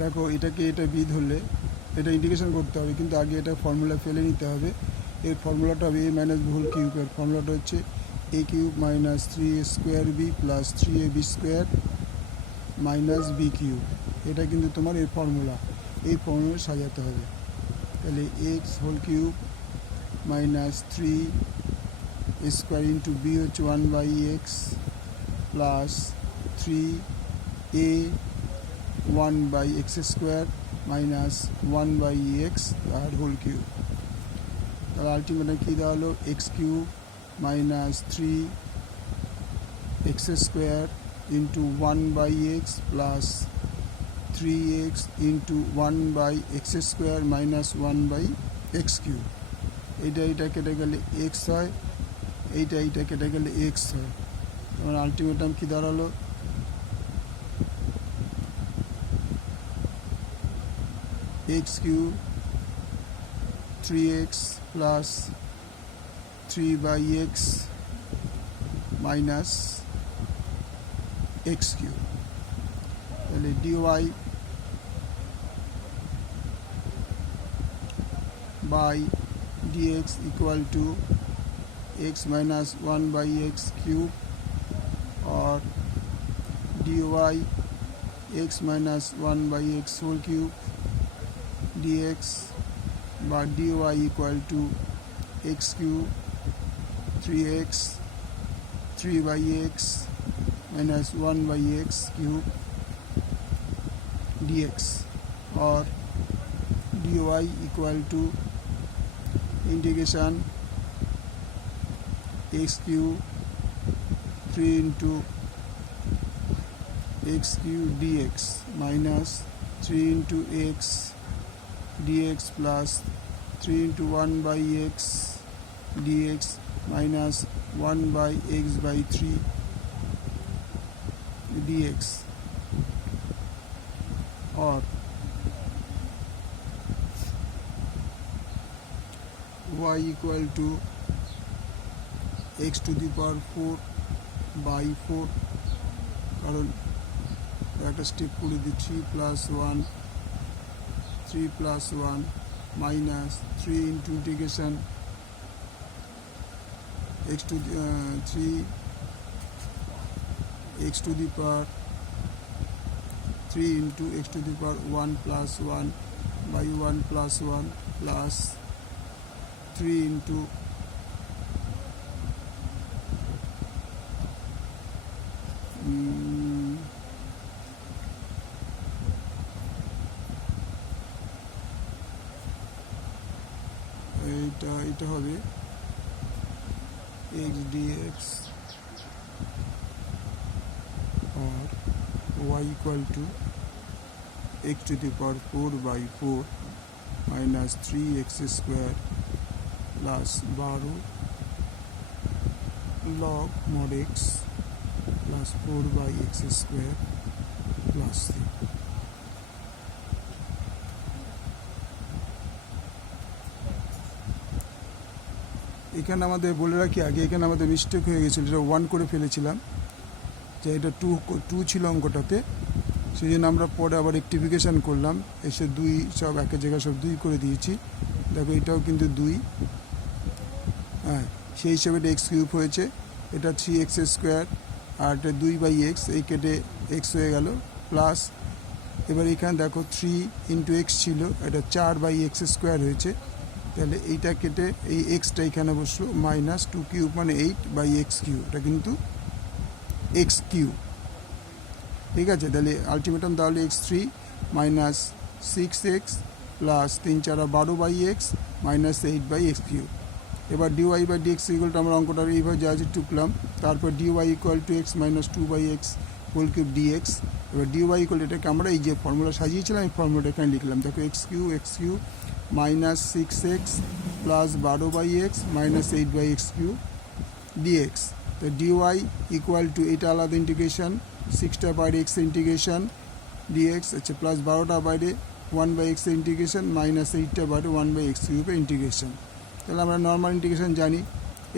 দেখো এটাকে এটা বি ধরলে এটা ইন্টিগ্রেশন করতে হবে, কিন্তু আগে এটা ফর্মুলা ফেলে নিতে হবে। এর ফর্মুলাটা হবে এ মাইনাস হোল কিউব। এর ফর্মুলাটা হচ্ছে a cube minus 3a square b plus 3ab square minus b cube. এটা কিন্তু তোমার এর ফর্মুলা, এই ফর্মুলা সাজাতে হবে। তাহলে x whole cube minus 3 square into b হচ্ছে 1/x plus 3a 1/x square minus 1/x আর হোল কিউব। তাহলে আলটিমেটলি কী দেওয়া হলো, x cube minus 3x square into 1/x plus 3x into 1/x square minus 1/x cube. এইটা কেটে গেলে x হয়, এইটা কেটে গেলে এক্স হয়। তোমার আলটিমেটাম কী দাঁড়ালো, x cube 3x plus 3/x minus x cube. তাহলে dy by dx equal to x minus 1/x cube or dy x minus 1/x whole cube dx বা dy equal to x cube 3x 3/x minus 1/x cube dx or dy equal to integration x cube 3 into x cube dx minus 3 into x dx plus 3 into 1/x dx minus 1/x by 3 dx or y equal to x to the power 4/4, কারণ একটা step করে দিই 3 plus 1 minus 3 into integration x to the 3 x to the power 3 into x to the power 1 plus 1 by 1 plus 1 plus 3 into এটা হবে x dx or y equal to x to the power 4/4 minus 3x square plus 12 log mod x plus 4/x square plus 3। এখানে আমাদের বলে রাখি আগে, এখানে আমাদের mistake হয়ে গেছিলো, এটা 1 করে ফেলেছিলাম, যে এটা 2 ছিল অঙ্কটাতে, সেই জন্য আমরা পরে আবার রেক্টিফিকেশান করলাম, এসে 2 সব একের জায়গায় সব 2 করে দিয়েছি। দেখো এটাও কিন্তু 2, হ্যাঁ, সেই হিসেবে এটা এক্স কিউব হয়েছে, এটা 3x স্কোয়ার আর এটা 2/x, এই কেটে x হয়ে গেল প্লাস, এবার এখানে দেখো 3 into x ছিল, এটা 4/x স্কোয়ার হয়েছে, তাহলে এইটা কেটে এই এক্সটা এখানে বসলো মাইনাস 2 কিউব মানে 8/x কিউব, এটা কিন্তু এক্স কিউব, ঠিক আছে। তাহলে আলটিমেটাম তাহলে x3 minus 6x plus 3 4 12/x minus 8/x cube. এবার dy by dx equal to আমরা অঙ্কটার এইভাবে যা আছে টুকলাম, তারপর dy equal to x minus 2/x whole cube dx. এবার ডিওয়াই ইকুয়াল এটাকে আমরা এই যে ফর্মুলা সাজিয়েছিলাম এই ফর্মুলাটা এখানে লিখলাম। দেখো x cube minus 6x plus 12/x minus 8/x cube dx. তো ডিওয়াই ইকুয়াল টু এটা আলাদা ইন্টিগ্রেশন, 6টা বাইরে x ইন্টিগ্রেশন ডিএক্স, আচ্ছা প্লাস 12টা বাইরে 1/x ইন্টিগ্রেশন মাইনাস 8টা বাইরে 1/x কিউবের ইন্টিগ্রেশন। তাহলে আমরা নর্মাল ইন্টিগ্রেশন জানি,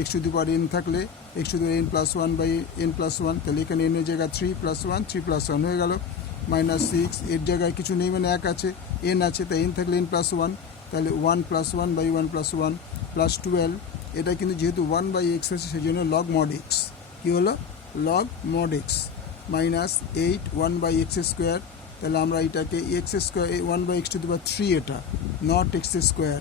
x to the power n থাকলে x to the n plus 1/n plus 1, তাহলে এখানে n এর জায়গা 3 + 1 3 + 1 হয়ে গেল। মাইনাস সিক্স, এর জায়গায় কিছু নেই মানে এক আছে, এন আছে, তাই এন থাকলে এন প্লাস ওয়ান, তাহলে one plus one by one plus one plus 12, এটা কিন্তু যেহেতু 1/x আছে সেই জন্য লগ মড এক্স, কী হলো log mod x, minus 8 1/x square, তাহলে আমরা এটাকে এক্স স্কোয়ার 1/x⁻³ এটা নট এক্স স্কোয়ার,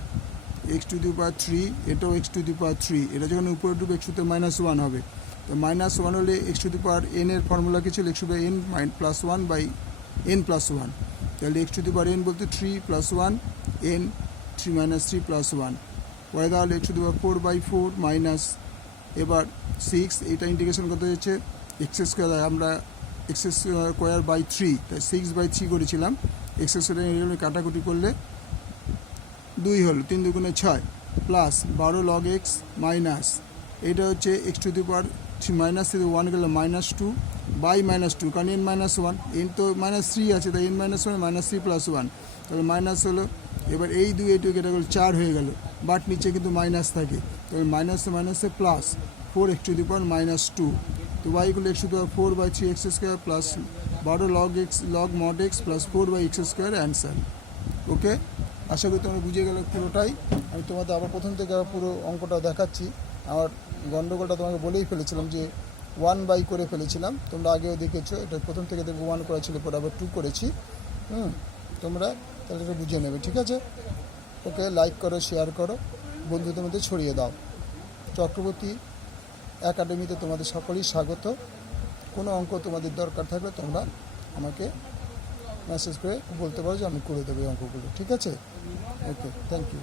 x⁻³ এটাও x⁻³, এটা যখন উপরে ডুবে x⁻1 হবে, তো -1 হলে x⁻n এর ফর্মুলা কি ছিল x⁻n প্লাস 1/n+1, তাহলে x⁻n বলতে 3 + 1 n 3 - 3 + 1, পরে তাহলে x⁻4/4 মাইনাস এবার 6, এটা ইন্টিগ্রেশন করতে হচ্ছে এক্স স্কোয়ার, আমরা x²/3 তাই 6/3 করেছিলাম, x² কাটাকুটি করলে 2 হলো, 3 × 2 = 6 প্লাস 12 log x মাইনাস এটা হচ্ছে x⁻³ মাইনাস থেকে 1 গেলে -2 বাই -2, কারণ n-1, n তো -3 আছে, তাই n-1 -3 + 1, তাহলে মাইনাস হলো, এবার এই 2 এইটু কেটে গেল 4 হয়ে গেল, বাট নিচে কিন্তু মাইনাস থাকে, তাহলে মাইনাসে প্লাস 4x⁻², তো y = x⁻4/3x² plus 12 log mod x plus 4/x² answer. Okay, আশা করি তোমরা বুঝে গেলে পুরোটাই। আমি তোমাদের আবার প্রথম থেকে পুরো অঙ্কটা দেখাচ্ছি। আমার গণ্ডগোলটা তোমাকে বলেই ফেলেছিলাম যে 1 করে ফেলেছিলাম, তোমরা আগেও দেখেছো, এটা প্রথম থেকে দেখবো 1 করা ছিল, পরে আবার 2 করেছি। তোমরা তাহলে এটা বুঝে নেবে, ঠিক আছে? ওকে, লাইক করো, শেয়ার করো, বন্ধুদের মধ্যে ছড়িয়ে দাও। চক্রবর্তী একাডেমিতে তোমাদের সকলেই স্বাগত। কোনো অঙ্ক তোমাদের দরকার থাকলে তোমরা আমাকে মেসেজ করে বলতে পারো যে আমি করে দেবো এই অঙ্কগুলো, ঠিক আছে? ওকে, থ্যাংক ইউ।